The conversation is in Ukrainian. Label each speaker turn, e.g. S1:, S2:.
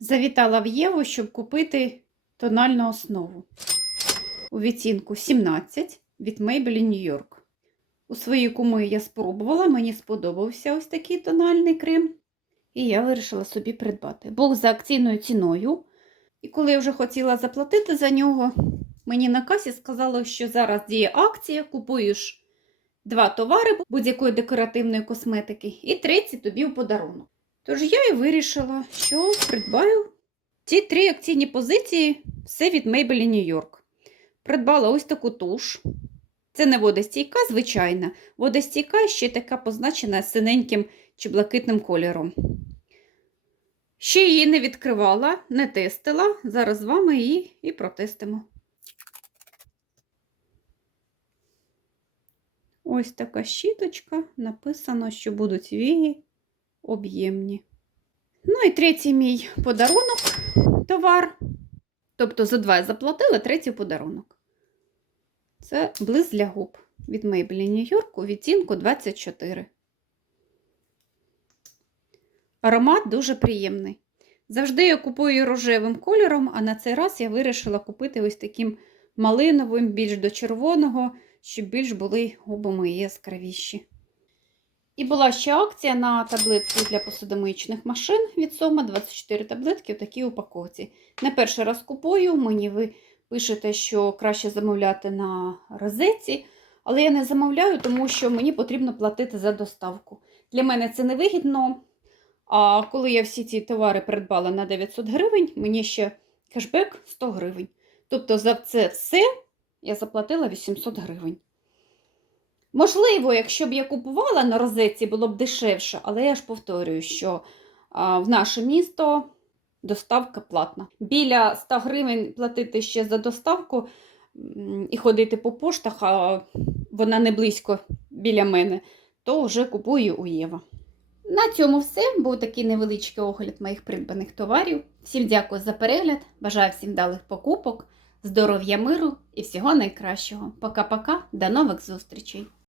S1: Завітала в Єву, щоб купити тональну основу. У відцінку 17 від Maybelline New York. У своїй куми я спробувала, мені сподобався ось такий тональний крем. І я вирішила собі придбати. Був за акційною ціною. І коли я вже хотіла заплатити за нього, мені на касі сказали, що зараз діє акція, купуєш два товари будь-якої декоративної косметики, і третій тобі в подарунок. Тож я і вирішила, що придбаю ці три акційні позиції, все від Maybelline New York. Придбала ось таку туш. Це не водостійка, звичайна. Водостійка ще така позначена синеньким чи блакитним кольором. Ще її не відкривала, не тестила. Зараз з вами її і протестимо. Ось така щіточка. Написано, що будуть вії об'ємні. Ну і третій мій подарунок товар. Тобто за два заплатила, третій подарунок. Це близ для губ від Maybelline York у відтінку 24. Аромат дуже приємний. Завжди я купую рожевим кольором, а на цей раз я вирішила купити ось таким малиновим, більш до червоного, щоб більш були губи мої яскравіші. І була ще акція на таблетки для посудомиючних машин від Сома 24 таблетки у такій упаковці. Не перший раз купую, мені ви пишете, що краще замовляти на розетці, але я не замовляю, тому що мені потрібно платити за доставку. Для мене це невигідно. А коли я всі ці товари придбала на 900 гривень, мені ще кешбек 100 гривень. Тобто за це все я заплатила 800 гривень. Можливо, якщо б я купувала на розетці, було б дешевше, але я ж повторюю, що в наше місто доставка платна. Біля 100 гривень платити ще за доставку і ходити по поштах, а вона не близько біля мене, то вже купую у Єва. На цьому все. Був такий невеличкий огляд моїх придбаних товарів. Всім дякую за перегляд. Бажаю всім вдалих покупок, здоров'я миру і всього найкращого. Пока-пока, до нових зустрічей!